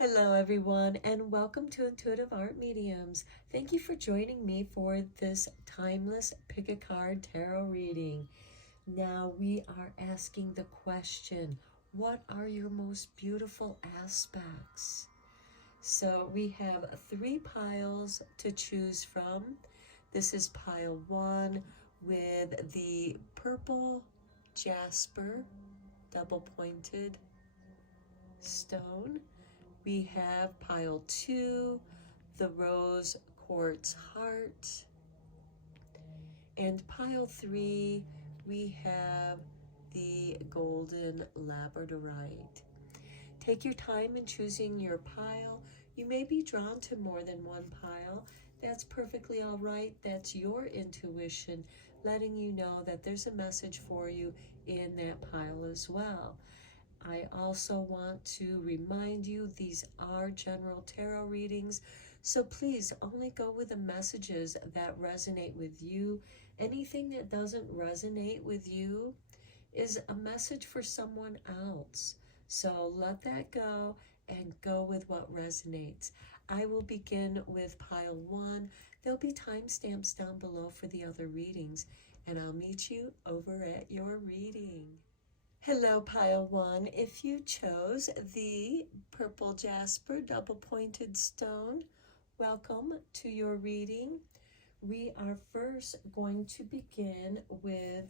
Hello everyone, and welcome to Intuitive Art Mediums. Thank you for joining me for this timeless pick a card tarot reading. Now we are asking the question, what are your most beautiful aspects? So we have 3 piles to choose from. This is pile 1 with the purple jasper double pointed stone. We have pile 2, the rose quartz heart. And pile 3, we have the golden labradorite. Take your time in choosing your pile. You may be drawn to more than one pile. That's perfectly all right. That's your intuition letting you know that there's a message for you in that pile as well. I also want to remind you these are general tarot readings, so please only go with the messages that resonate with you. Anything that doesn't resonate with you is a message for someone else. So let that go and go with what resonates. I will begin with pile 1. There'll be timestamps down below for the other readings, and I'll meet you over at your reading. Hello, pile 1. If you chose the purple jasper double pointed stone, welcome to your reading. We are first going to begin with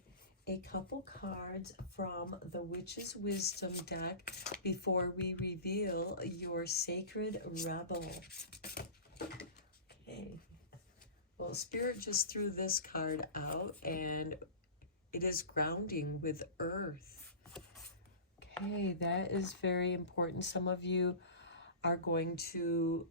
a couple cards from the Witch's Wisdom deck before we reveal your Sacred Rebel. Okay. Well, Spirit just threw this card out, and it is grounding with earth. Okay, that is very important. Some of you are going to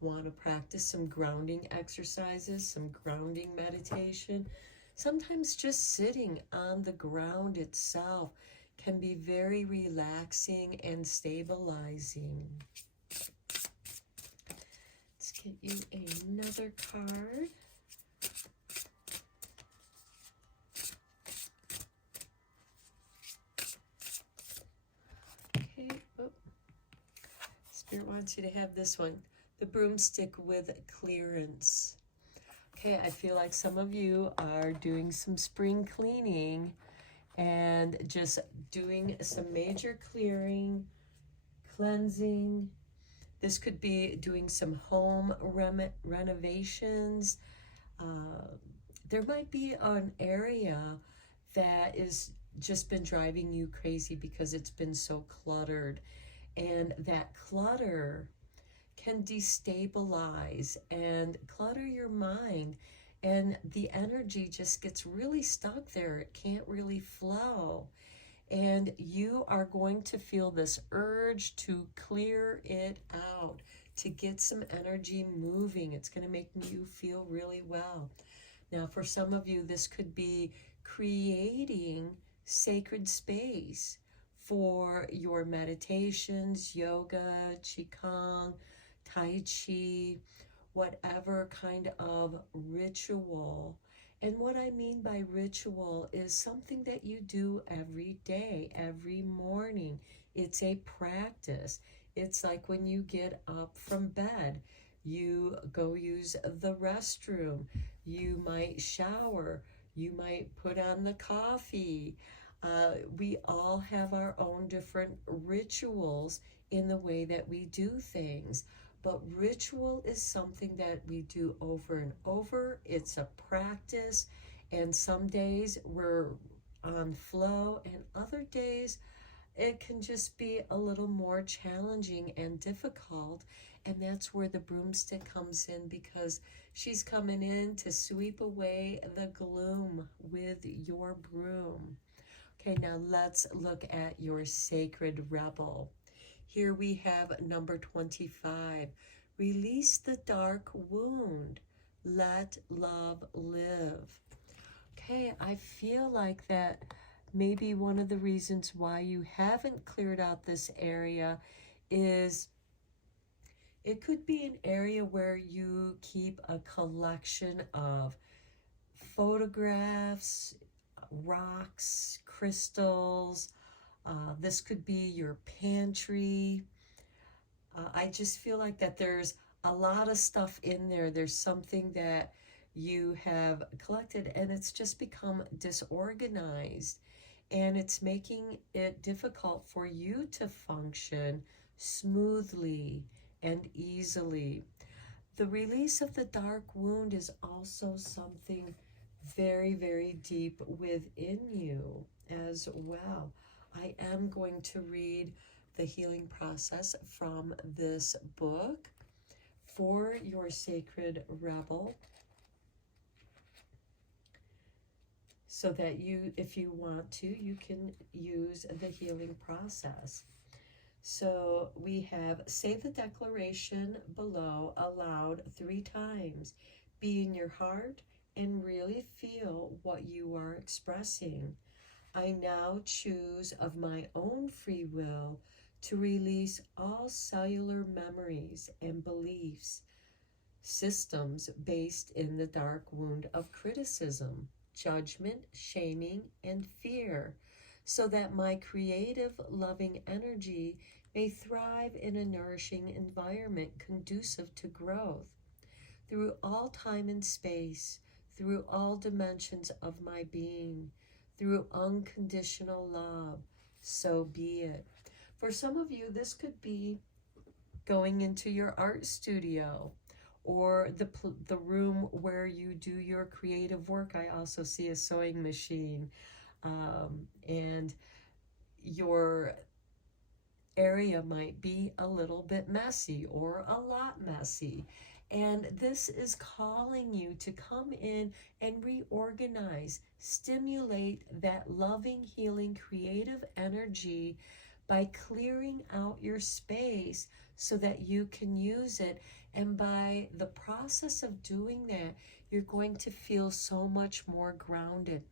want to practice some grounding exercises, some grounding meditation. Sometimes just sitting on the ground itself can be very relaxing and stabilizing. Let's get you another card. Okay, oh. Spirit wants you to have this one, the broomstick with clearance. Okay, I feel like some of you are doing some spring cleaning and just doing some major clearing, cleansing. This could be doing some home renovations. There might be an area that is just been driving you crazy because it's been so cluttered, and that clutter can destabilize and clutter your mind, and the energy just gets really stuck there. It can't really flow, and you are going to feel this urge to clear it out, to get some energy moving. It's going to make you feel really well. Now, for some of you, this could be creating sacred space for your meditations, yoga, qigong, tai chi, whatever kind of ritual. And what I mean by ritual is something that you do every day, every morning. It's a practice. It's like when you get up from bed, you go use the restroom, you might shower, you might put on the coffee. We all have our own different rituals in the way that we do things. But ritual is something that we do over and over. It's a practice, and some days we're on flow, and other days it can just be a little more challenging and difficult. And that's where the broomstick comes in, because she's coming in to sweep away the gloom with your broom. Okay, now let's look at your Sacred Rebel. Here we have number 25. Release the dark wound. Let love live. Okay, I feel like that maybe one of the reasons why you haven't cleared out this area is it could be an area where you keep a collection of photographs, rocks, crystals. This could be your pantry. I just feel like that there's a lot of stuff in there. There's something that you have collected and it's just become disorganized, and it's making it difficult for you to function smoothly and easily. The release of the dark wound is also something very, very deep within you as well. I am going to read the healing process from this book for your sacred rebel, so that you, if you want to, you can use the healing process. So we have, say the declaration below aloud 3 times. Be in your heart and really feel what you are expressing. I now choose of my own free will to release all cellular memories and beliefs, systems based in the dark wound of criticism, judgment, shaming, and fear, so that my creative, loving energy may thrive in a nourishing environment conducive to growth. Through all time and space, through all dimensions of my being, through unconditional love, so be it. For some of you, this could be going into your art studio or the room where you do your creative work. I also see a sewing machine, and your area might be a little bit messy or a lot messy. And this is calling you to come in and reorganize, stimulate that loving, healing, creative energy by clearing out your space so that you can use it. And by the process of doing that, you're going to feel so much more grounded.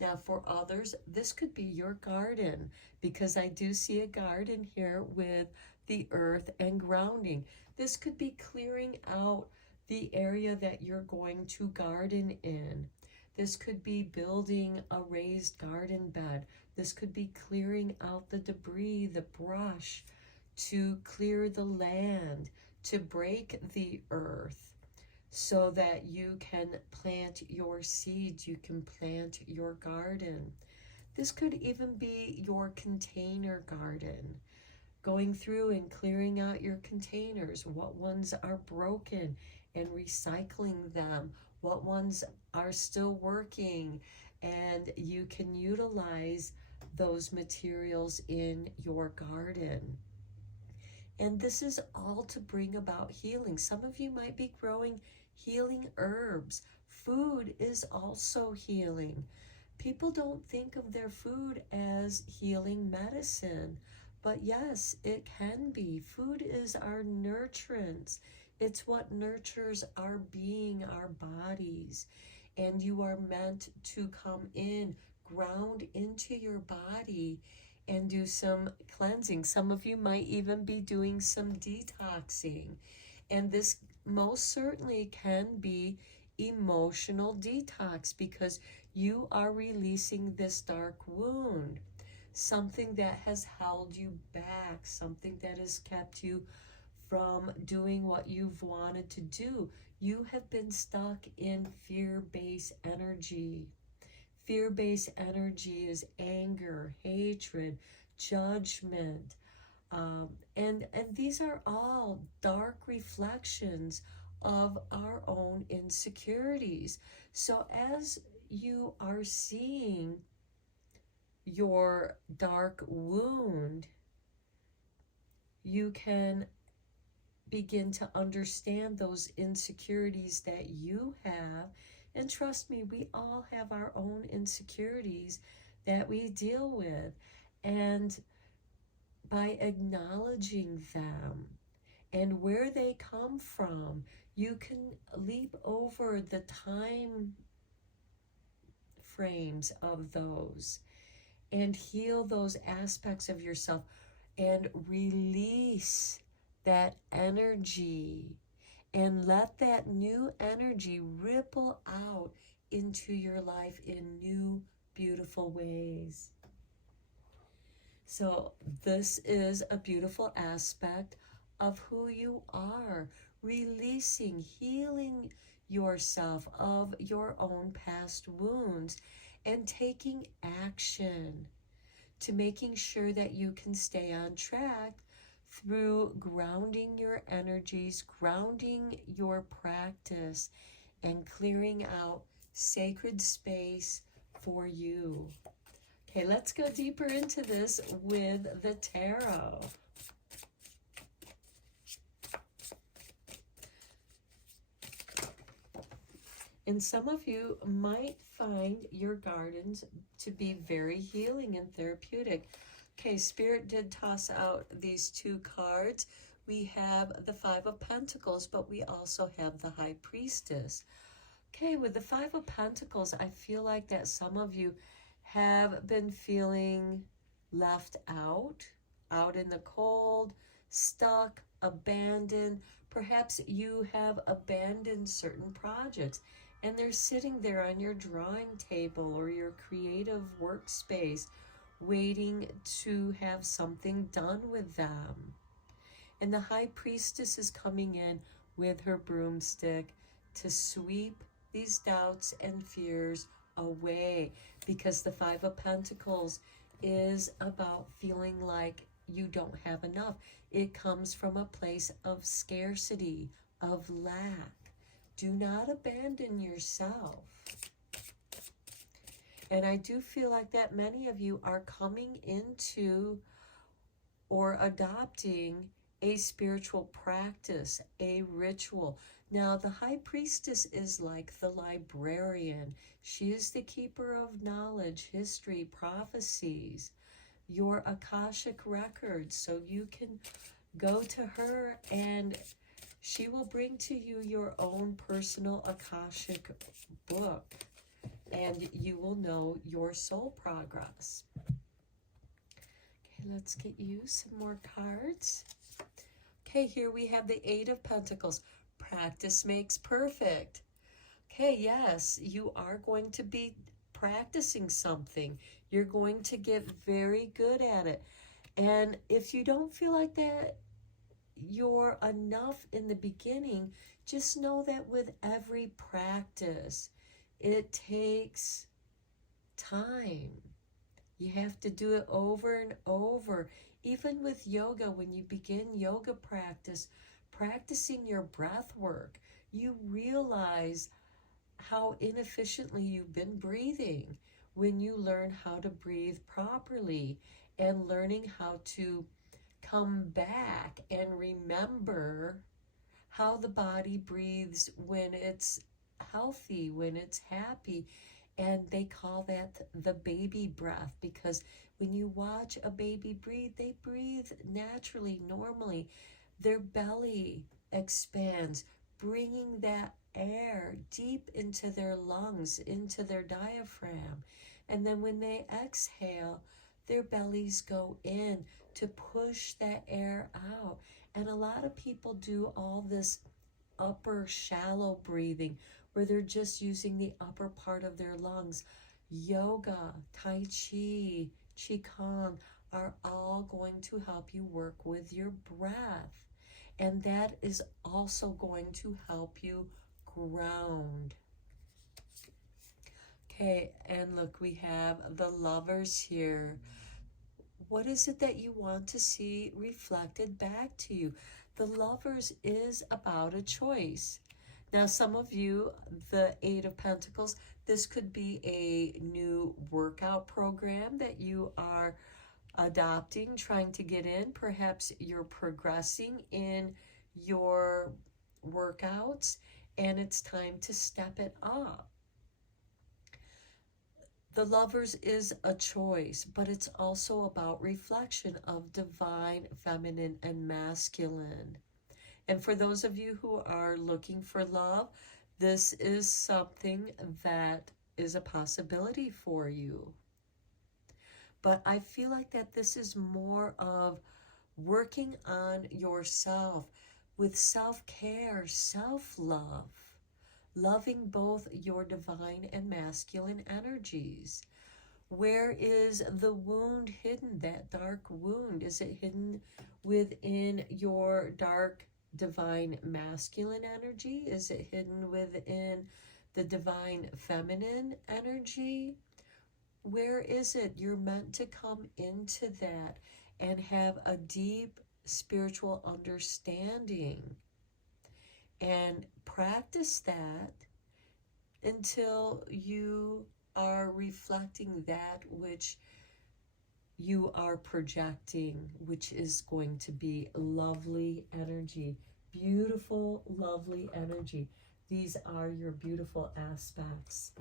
Now, for others, this could be your garden, because I do see a garden here with the earth and grounding. This could be clearing out the area that you're going to garden in. This could be building a raised garden bed. This could be clearing out the debris, the brush, to clear the land, to break the earth, so that you can plant your seeds, you can plant your garden. This could even be your container garden, going through and clearing out your containers, what ones are broken and recycling them, what ones are still working, and you can utilize those materials in your garden. And this is all to bring about healing. Some of you might be growing healing herbs. Food is also healing. People don't think of their food as healing medicine, but yes, it can be. Food is our nurturance. It's what nurtures our being, our bodies. And you are meant to come in, ground into your body, and do some cleansing. Some of you might even be doing some detoxing. And this most certainly can be emotional detox, because you are releasing this dark wound, something that has held you back, something that has kept you from doing what you've wanted to do. You have been stuck in fear-based energy. Fear-based energy is anger, hatred, judgment, and these are all dark reflections of our own insecurities. So as you are seeing your dark wound, you can begin to understand those insecurities that you have. And trust me, we all have our own insecurities that we deal with. And by acknowledging them and where they come from, you can leap over the time frames of those and heal those aspects of yourself and release that energy, and let that new energy ripple out into your life in new, beautiful ways. So this is a beautiful aspect of who you are, releasing, healing yourself of your own past wounds, and taking action to making sure that you can stay on track through grounding your energies, grounding your practice, and clearing out sacred space for you. Okay, let's go deeper into this with the tarot. And some of you might find your gardens to be very healing and therapeutic. Okay, Spirit did toss out these two cards. We have the Five of Pentacles, but we also have the High Priestess. Okay, with the Five of Pentacles, I feel like that some of you have been feeling left out in the cold, stuck, abandoned. Perhaps you have abandoned certain projects and they're sitting there on your drawing table or your creative workspace waiting to have something done with them. And the High Priestess is coming in with her broomstick to sweep these doubts and fears away, because the Five of Pentacles is about feeling like you don't have enough. It comes from a place of scarcity, of lack. Do not abandon yourself. And I do feel like that many of you are coming into or adopting a spiritual practice, a ritual. Now, the High Priestess is like the librarian. She is the keeper of knowledge, history, prophecies, your Akashic records. So you can go to her and she will bring to you your own personal Akashic book, and you will know your soul progress. Okay, let's get you some more cards. Okay, here we have the Eight of Pentacles. Practice makes perfect. Okay, yes, you are going to be practicing something. You're going to get very good at it. And if you don't feel like that you're enough in the beginning, just know that with every practice, it takes time. You have to do it over and over. Even with yoga, when you begin yoga practice, practicing your breath work, you realize how inefficiently you've been breathing. When you learn how to breathe properly and learning how to come back and remember how the body breathes when it's healthy, when it's happy. And they call that the baby breath, because when you watch a baby breathe, they breathe naturally, normally. Their belly expands, bringing that air deep into their lungs, into their diaphragm. And then when they exhale, their bellies go in to push that air out. And a lot of people do all this upper shallow breathing where they're just using the upper part of their lungs. Yoga, Tai Chi, Qigong are all going to help you work with your breath. And that is also going to help you ground. Okay, and look, we have the Lovers here. What is it that you want to see reflected back to you? The Lovers is about a choice. Now, some of you, the Eight of Pentacles, this could be a new workout program that you are adopting, trying to get in. Perhaps you're progressing in your workouts and it's time to step it up. The Lovers is a choice, but it's also about reflection of divine, feminine, and masculine. And for those of you who are looking for love, this is something that is a possibility for you. But I feel like that this is more of working on yourself with self-care, self-love, loving both your divine and masculine energies, Where is the wound hidden, that dark wound? Is it hidden within your dark divine masculine energy? Is it hidden within the divine feminine energy? Where is it? You're meant to come into that and have a deep spiritual understanding and practice that until you are reflecting that which you are projecting, which is going to be lovely energy, beautiful, lovely energy. These are your beautiful aspects.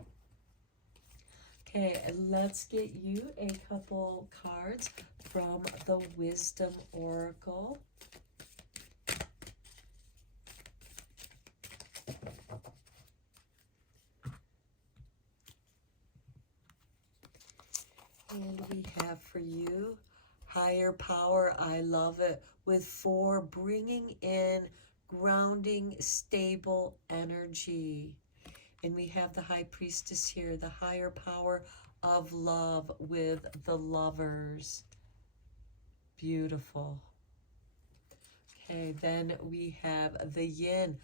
Okay, let's get you a couple cards from the Wisdom Oracle. And we have for you, higher power, I love it, with 4, bringing in grounding, stable energy. And we have the High Priestess here, the higher power of love with the Lovers. Beautiful. Okay, then we have the Yin,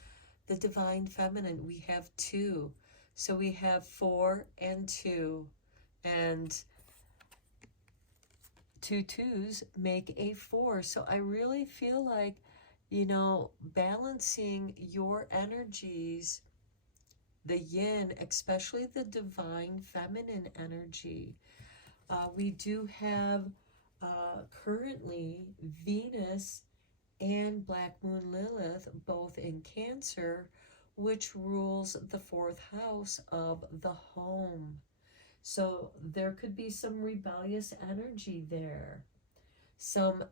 the Divine Feminine. We have 2. So we have 4 and 2. And 2 2s make a 4. So I really feel like, you know, balancing your energies, the yin, especially the divine feminine energy. We do have currently Venus and Black Moon Lilith both in Cancer, which rules the 4th house of the home. So there could be some rebellious energy there, some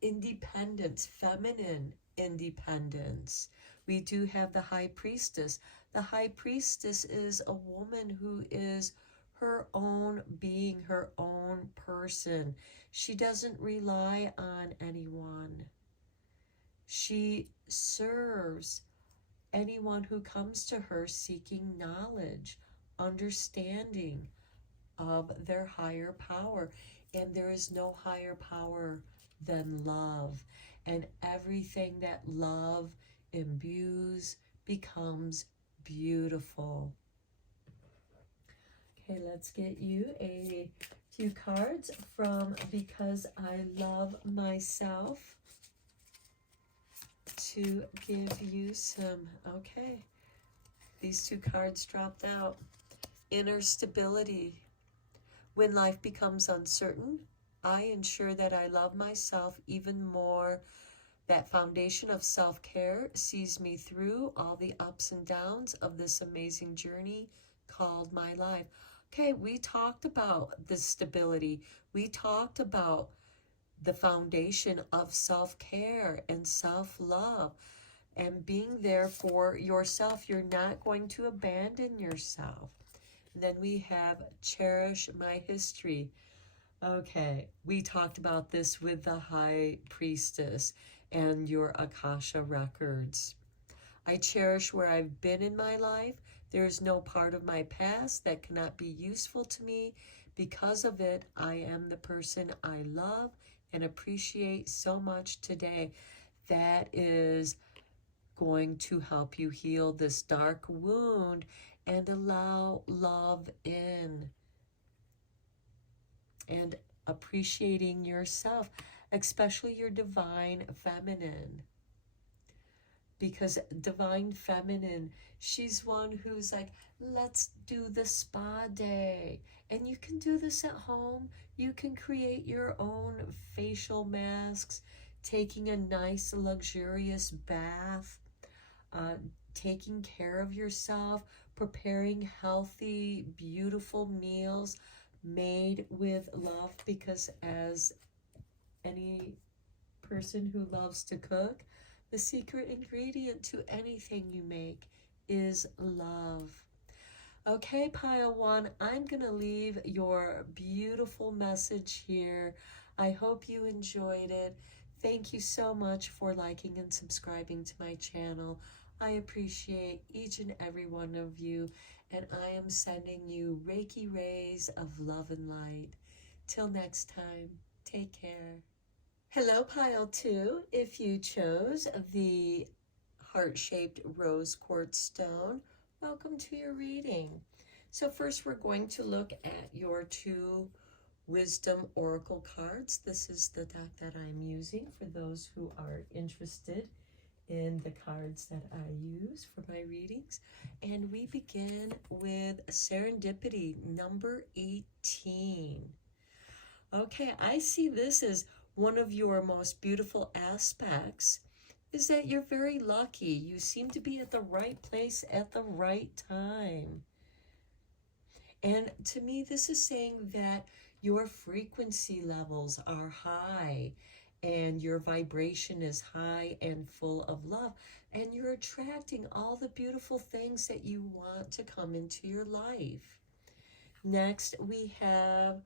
independence, feminine independence. We do have the High Priestess. The High Priestess is a woman who is her own being, her own person. She doesn't rely on anyone. She serves anyone who comes to her seeking knowledge, understanding of their higher power. And there is no higher power than love. And everything that love imbues becomes beautiful. Okay, let's get you a few cards from Because I Love Myself to give you some, okay, these 2 cards dropped out. Inner stability. When life becomes uncertain, I ensure that I love myself even more. That foundation of self-care sees me through all the ups and downs of this amazing journey called my life. Okay, we talked about the stability. We talked about the foundation of self-care and self-love and being there for yourself. You're not going to abandon yourself. Then we have Cherish My History. Okay, we talked about this with the High Priestess and your Akasha records. I cherish where I've been in my life. There is no part of my past that cannot be useful to me. Because of it, I am the person I love and appreciate so much today. That is going to help you heal this dark wound and allow love in. And appreciating yourself, especially your divine feminine. Because divine feminine, she's one who's like, let's do the spa day. And you can do this at home. You can create your own facial masks, taking a nice luxurious bath, taking care of yourself, preparing healthy, beautiful meals made with love, because as any person who loves to cook, the secret ingredient to anything you make is love. Okay, pile 1, I'm going to leave your beautiful message here. I hope you enjoyed it. Thank you so much for liking and subscribing to my channel. I appreciate each and every one of you. And I am sending you Reiki rays of love and light. Till next time, take care. Hello, Pile 2. If you chose the heart-shaped rose quartz stone, welcome to your reading. So first we're going to look at your 2 Wisdom Oracle cards. This is the deck that I'm using for those who are interested in the cards that I use for my readings. And we begin with Serendipity number 18. Okay, I see this as one of your most beautiful aspects is that you're very lucky. You seem to be at the right place at the right time. And to me, this is saying that your frequency levels are high and your vibration is high and full of love. And you're attracting all the beautiful things that you want to come into your life. Next, we have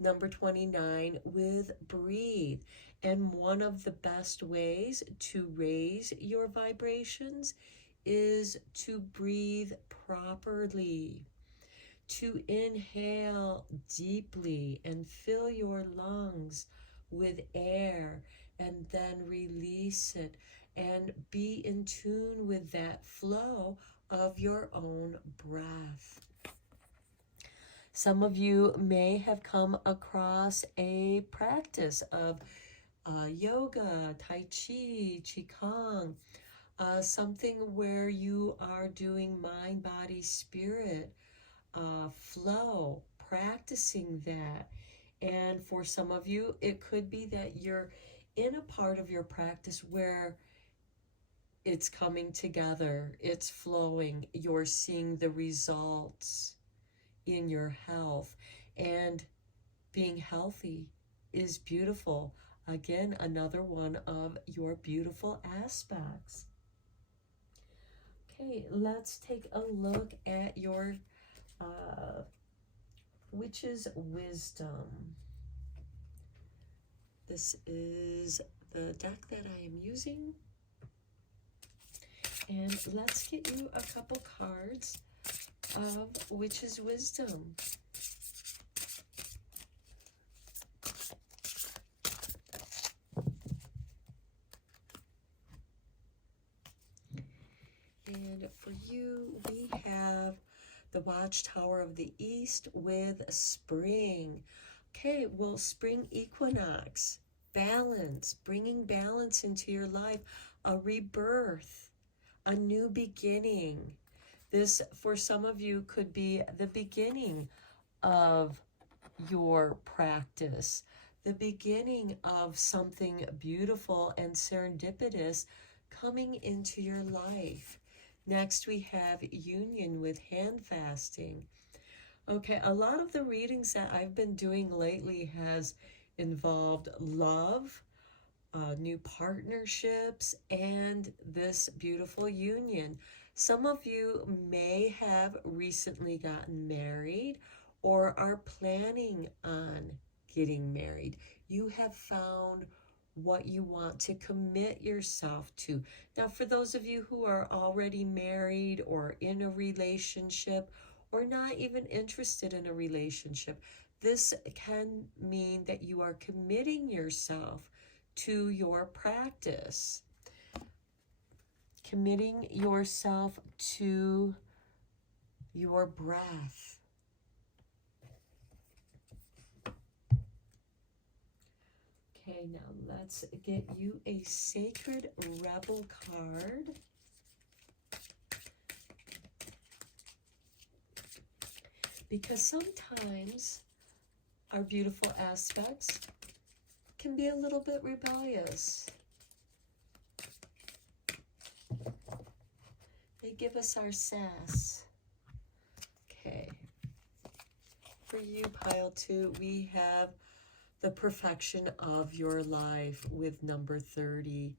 number 29 with breathe. And one of the best ways to raise your vibrations is to breathe properly. To inhale deeply and fill your lungs with air and then release it and be in tune with that flow of your own breath. Some of you may have come across a practice of yoga, tai chi, qigong, something where you are doing mind, body, spirit, flow, practicing that. And for some of you, it could be that you're in a part of your practice where it's coming together, it's flowing, you're seeing the results in your health. And being healthy is beautiful. Again, another one of your beautiful aspects. Okay, let's take a look at your Witch's Wisdom. This is the deck that I am using. And let's get you a couple cards of Witch's Wisdom. And for you, we have the Watchtower of the East with spring. Okay, well, spring equinox, balance, bringing balance into your life, a rebirth, a new beginning. This, for some of you, could be the beginning of your practice, the beginning of something beautiful and serendipitous coming into your life. Next, we have union with hand fasting. Okay, a lot of the readings that I've been doing lately has involved love, new partnerships, and this beautiful union. Some of you may have recently gotten married or are planning on getting married. You have found what you want to commit yourself to. Now, for those of you who are already married or in a relationship or not even interested in a relationship, this can mean that you are committing yourself to your practice, committing yourself to your breath. Okay, now let's get you a Sacred Rebel card. Because sometimes our beautiful aspects can be a little bit rebellious. They give us our sass. Okay. For you, pile 2, we have the perfection of your life with number 30.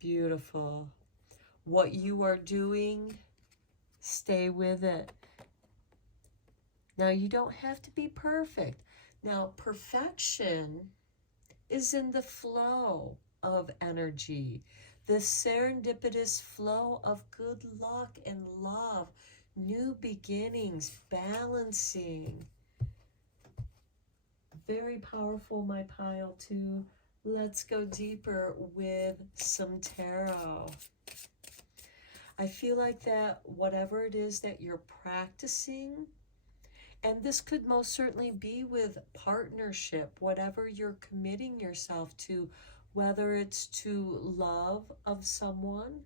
Beautiful. What you are doing, stay with it. Now, you don't have to be perfect. Now, perfection is in the flow of energy, the serendipitous flow of good luck and love new beginnings, balancing. Very powerful, my pile two. Let's go deeper with some tarot. I feel like that whatever it is that you're practicing, and this could most certainly be with partnership, whatever you're committing yourself to, whether it's to love of someone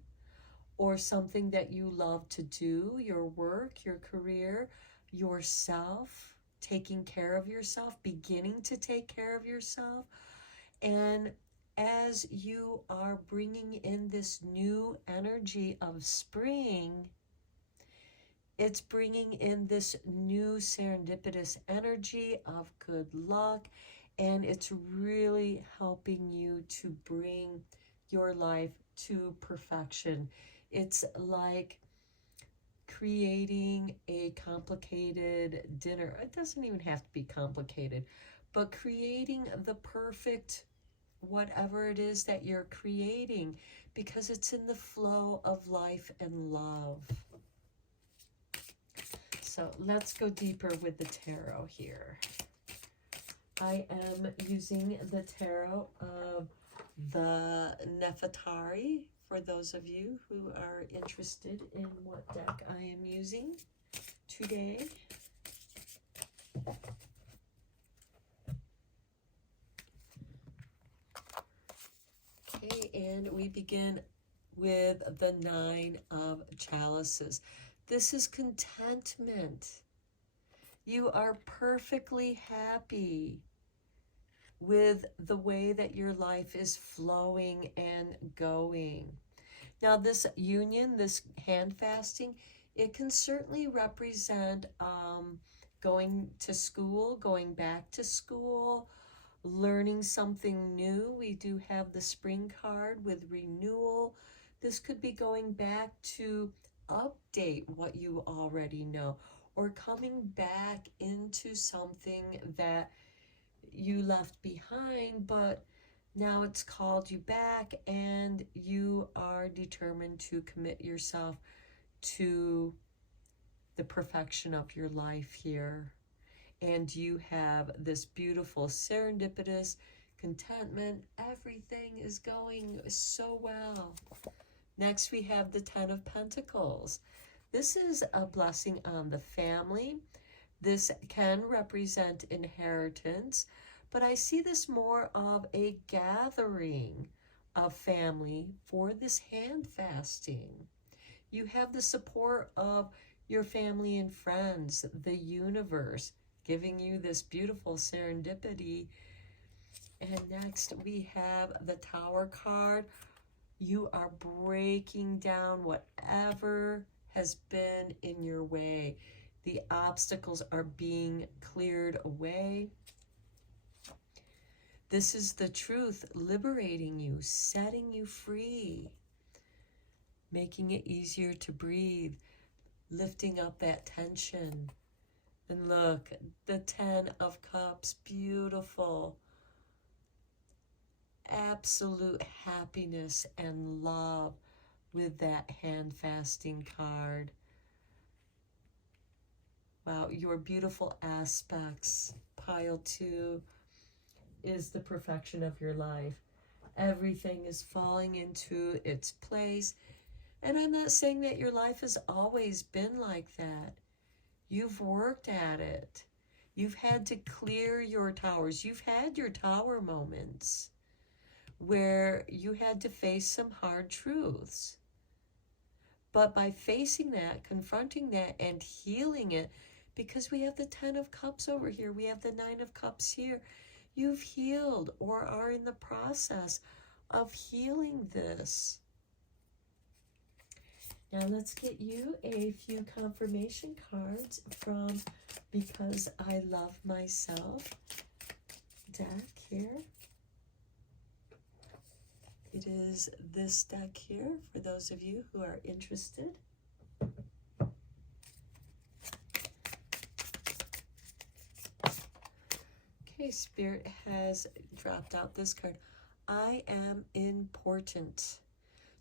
or something that you love to do, your work, your career, yourself, taking care of yourself, beginning to take care of yourself. And as you are bringing in this new energy of spring, it's bringing in this new serendipitous energy of good luck, and it's really helping you to bring your life to perfection. It's like creating a complicated dinner. It doesn't even have to be complicated, but creating the perfect whatever it is that you're creating, because it's in the flow of life and love. So let's go deeper with the tarot here. I am using the tarot of the Nefertari for those of you who are interested in what deck I am using today. Okay, and we begin with the Nine of Chalices. This is contentment. You are perfectly happy with the way that your life is flowing and going. Now, this union, this hand fasting, it can certainly represent going to school, going back to school, learning something new. We do have the spring card with renewal. This could be going back to update what you already know, or coming back into something that you left behind, but now it's called you back, and you are determined to commit yourself to the perfection of your life here. And you have this beautiful serendipitous contentment. Everything is going so well. Next, we have the Ten of Pentacles. This is a blessing on the family. This can represent inheritance, but I see this more of a gathering of family for this hand fasting. You have the support of your family and friends, the universe, giving you this beautiful serendipity. And next we have the Tower card. You are breaking down whatever has been in your way. The obstacles are being cleared away. This is the truth liberating you, setting you free, making it easier to breathe, lifting up that tension. And look, the Ten of Cups, beautiful. Absolute happiness and love with that hand fasting card. Wow, your beautiful aspects, pile two, is the perfection of your life. Everything is falling into its place. And I'm not saying that your life has always been like that. You've worked at it. You've had to clear your towers. You've had your tower moments where you had to face some hard truths. But by facing that, confronting that, and healing it, because we have the Ten of Cups over here, we have the Nine of Cups here, you've healed or are in the process of healing this. Now let's get you a few confirmation cards from Because I Love Myself deck here. It is this deck here for those of you who are interested. Okay, Spirit has dropped out this card. I am important.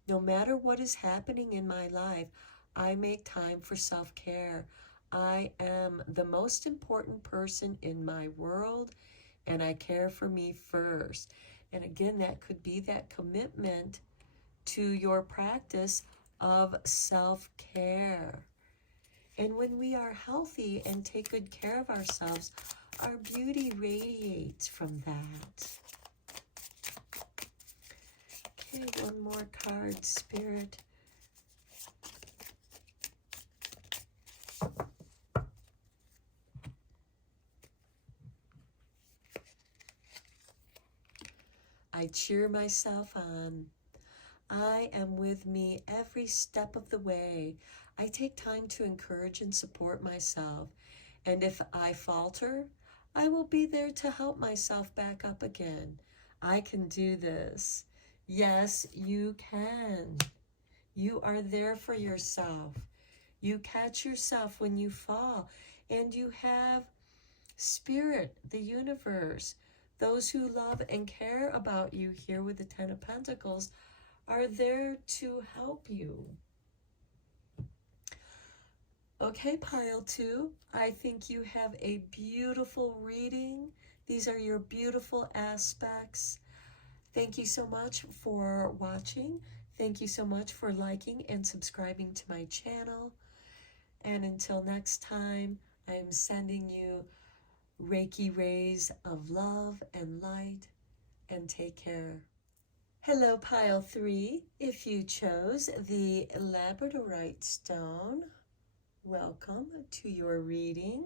No matter what is happening in my life, I make time for self-care. I am the most important person in my world, and I care for me first. And again, that could be that commitment to your practice of self-care. And when we are healthy and take good care of ourselves, our beauty radiates from that. Okay, one more card, Spirit. I cheer myself on. I am with me every step of the way. I take time to encourage and support myself. And if I falter, I will be there to help myself back up again. I can do this. Yes, you can. You are there for yourself. You catch yourself when you fall, and you have Spirit, the universe, those who love and care about you here with the Ten of Pentacles are there to help you. Okay, pile 2, I think you have a beautiful reading. These are your beautiful aspects. Thank you so much for watching. Thank you so much for liking and subscribing to my channel. And until next time, I am sending you Reiki rays of love and light, and take care. Hello, pile 3. If you chose the labradorite stone, welcome to your reading.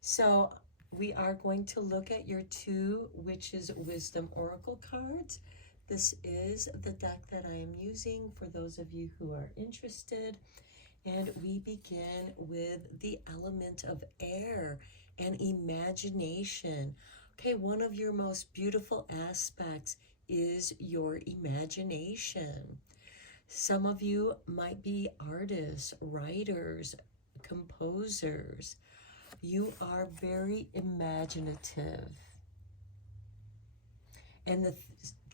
So we are going to look at your 2 Witches Wisdom Oracle cards. This is the deck that I am using for those of you who are interested. And we begin with the element of air and imagination. Okay, one of your most beautiful aspects is your imagination. Some of you might be artists, writers, composers. You are very imaginative. And the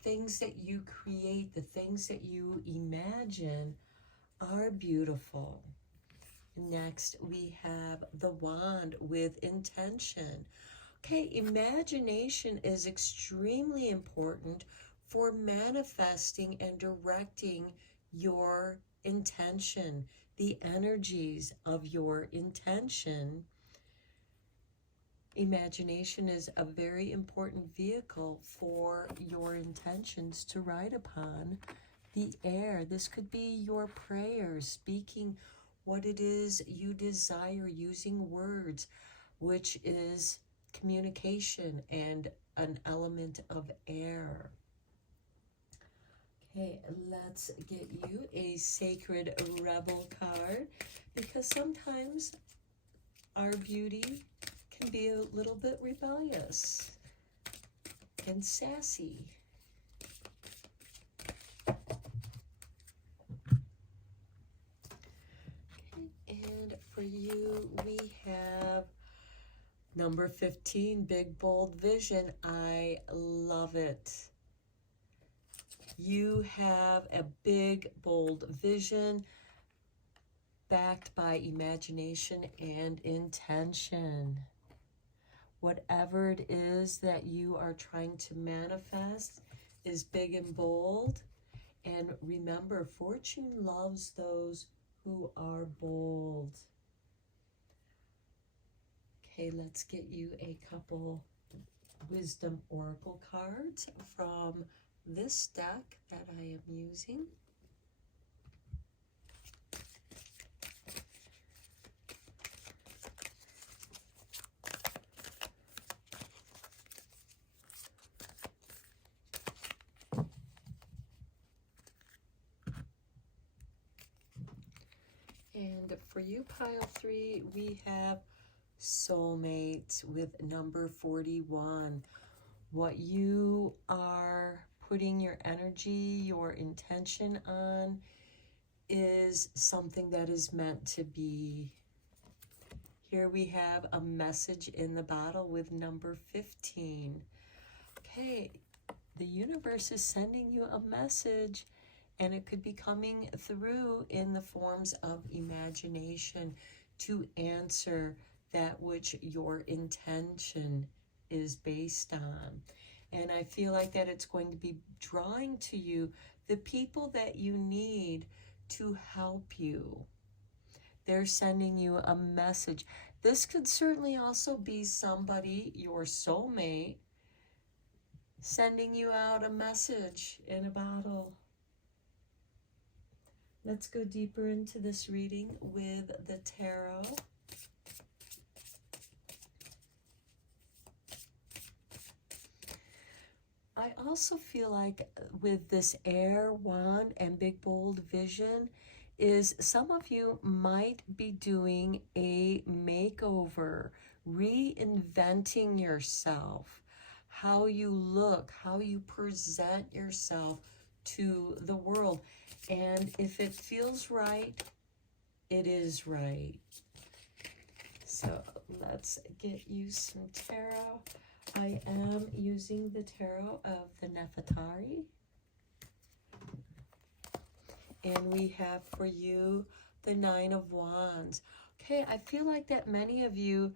things that you create, the things that you imagine are beautiful. Next, we have the wand with intention. Okay, imagination is extremely important for manifesting and directing your intention, the energies of your intention. Imagination is a very important vehicle for your intentions to ride upon the air. This could be your prayers, speaking what it is you desire, using words, which is communication and an element of air. Okay, let's get you a Sacred Rebel card, because sometimes our beauty can be a little bit rebellious and sassy. And for you, we have number 15, Big Bold Vision. I love it. You have a big, bold vision backed by imagination and intention. Whatever it is that you are trying to manifest is big and bold. And remember, fortune loves those who are bold. Okay, let's get you a couple Wisdom Oracle cards from this deck that I am using. And for you, pile 3, we have soulmates with number 41. What you are putting your energy, your intention on is something that is meant to be. Here we have a message in the bottle with number 15. Okay, the universe is sending you a message, And it could be coming through in the forms of imagination to answer that which your intention is based on. And I feel like that it's going to be drawing to you the people that you need to help you. They're sending you a message. This could certainly also be somebody, your soulmate, sending you out a message in a bottle. Let's go deeper into this reading with the tarot. I also feel like with this air wand and big bold vision is some of you might be doing a makeover, reinventing yourself, how you look, how you present yourself to the world. And if it feels right, it is right. So let's get you some tarot. I am using the tarot of the Nefertari. And we have for you the Nine of Wands. Okay, I feel like that many of you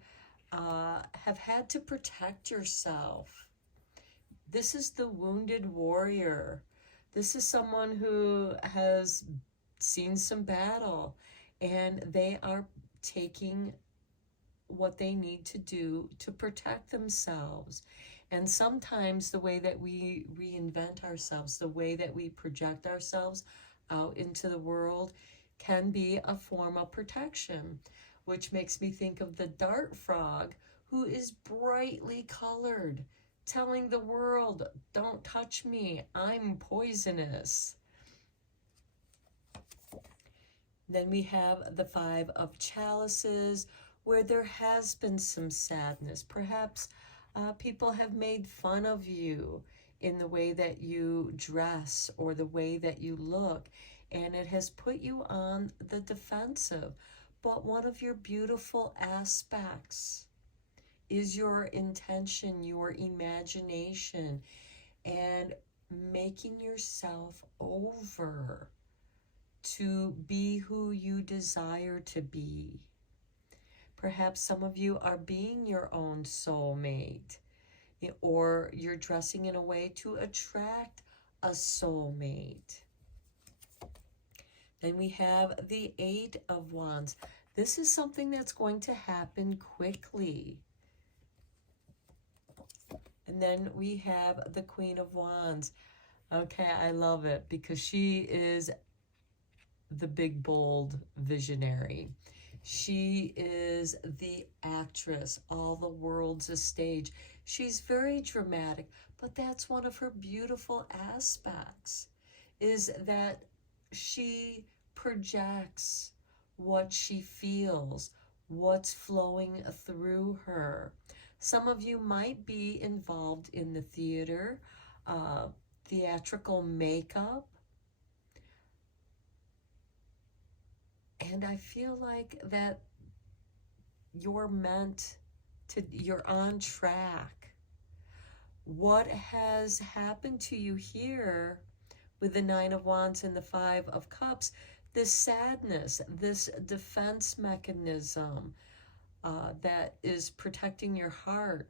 have had to protect yourself. This is the wounded warrior. This is someone who has seen some battle, and they are taking what they need to do to protect themselves. And sometimes the way that we reinvent ourselves, the way that we project ourselves out into the world can be a form of protection, which makes me think of the dart frog, who is brightly colored, telling the world, don't touch me, I'm poisonous. Then we have the Five of Chalices, where there has been some sadness. Perhaps people have made fun of you in the way that you dress or the way that you look, and it has put you on the defensive. But one of your beautiful aspects is your intention, your imagination, and making yourself over to be who you desire to be. Perhaps some of you are being your own soulmate, or you're dressing in a way to attract a soulmate. Then we have the Eight of Wands. This is something that's going to happen quickly. And then we have the Queen of Wands. Okay, I love it because she is the big, bold visionary. She is the actress. All the world's a stage. She's very dramatic, but that's one of her beautiful aspects, is that she projects what she feels, what's flowing through her. Some of you might be involved in the theater, theatrical makeup. And I feel like that you're on track. What has happened to you here with the Nine of Wands and the Five of Cups, this sadness, this defense mechanism that is protecting your heart,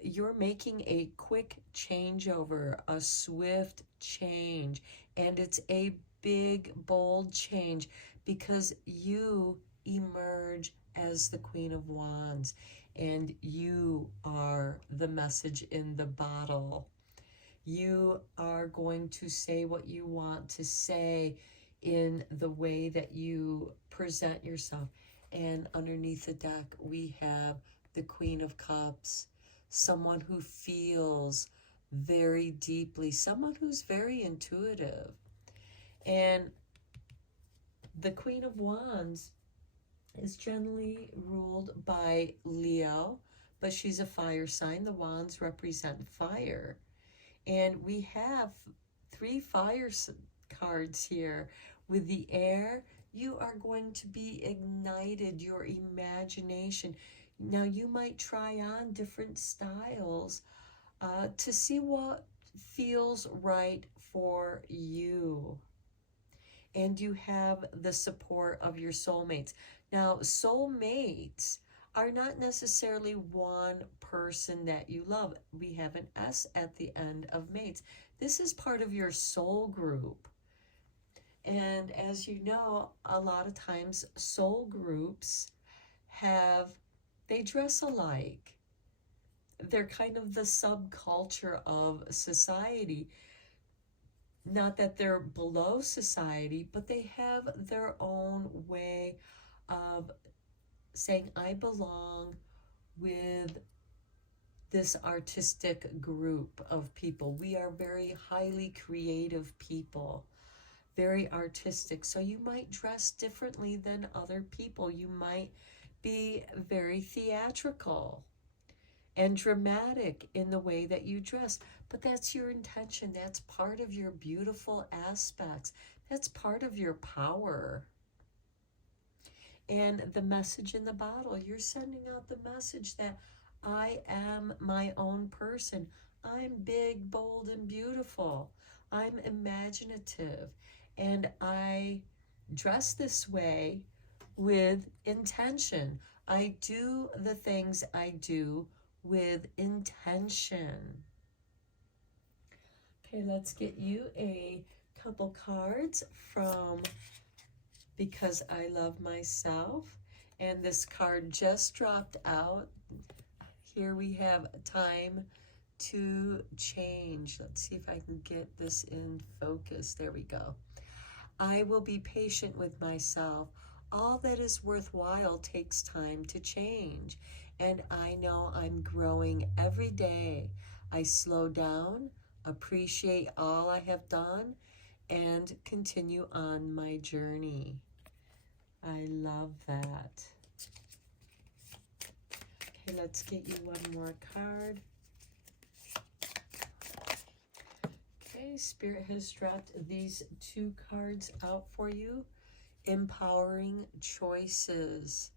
you're making a quick changeover, a swift change, and it's a big, bold change because you emerge as the Queen of Wands and you are the message in the bottle. You are going to say what you want to say in the way that you present yourself. And underneath the deck, we have the Queen of Cups, someone who feels very deeply, someone who's very intuitive. And the Queen of Wands is generally ruled by Leo, but she's a fire sign. The wands represent fire. And we have 3 fire cards here. With the air, you are going to be ignited, your imagination. Now, you might try on different styles to see what feels right for you. And you have the support of your soulmates. Now, soulmates are not necessarily one person that you love. We have an S at the end of mates. This is part of your soul group. And as you know, a lot of times soul groups they dress alike. They're kind of the subculture of society. Not that they're below society, but they have their own way of saying, I belong with this artistic group of people. We are very highly creative people, very artistic. So you might dress differently than other people. You might be very theatrical and dramatic in the way that you dress. But that's your intention. That's part of your beautiful aspects. That's part of your power. And the message in the bottle, you're sending out the message that I am my own person. I'm big, bold, and beautiful. I'm imaginative. And I dress this way with intention. I do the things I do with intention. Okay, let's get you a couple cards from Because I Love Myself. And this card just dropped out. Here we have time to change. Let's see if I can get this in focus. There we go. I will be patient with myself. All that is worthwhile takes time to change. And I know I'm growing every day. I slow down, appreciate all I have done, and continue on my journey. I love that. Okay, let's get you one more card. Okay, Spirit has dropped these two cards out for you. Empowering choices.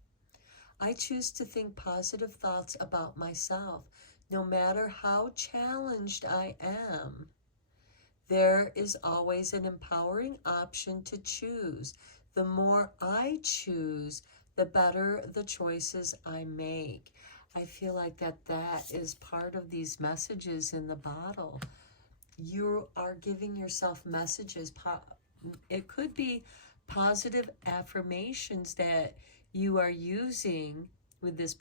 I choose to think positive thoughts about myself, no matter how challenged I am. There is always an empowering option to choose. The more I choose, the better the choices I make. I feel like that is part of these messages in the bottle. You are giving yourself messages. It could be positive affirmations that you are using with this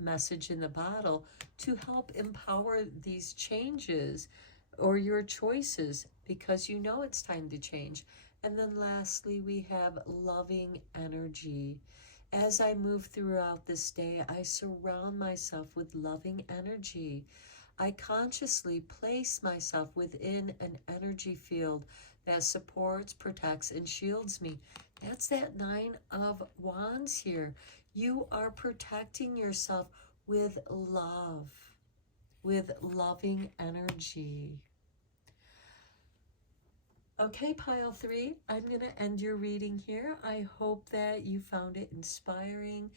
message in the bottle to help empower these changes or your choices, because you know it's time to change. And then lastly, we have loving energy. As I move throughout this day, I surround myself with loving energy. I consciously place myself within an energy field that supports, protects, and shields me. That's that 9 of Wands here. You are protecting yourself with love, with loving energy. Okay, pile 3, I'm going to end your reading here. I hope that you found it inspiring.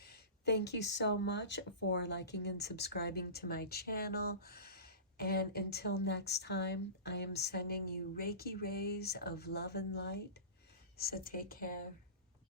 Thank you so much for liking and subscribing to my channel. And until next time, I am sending you Reiki rays of love and light. So take care.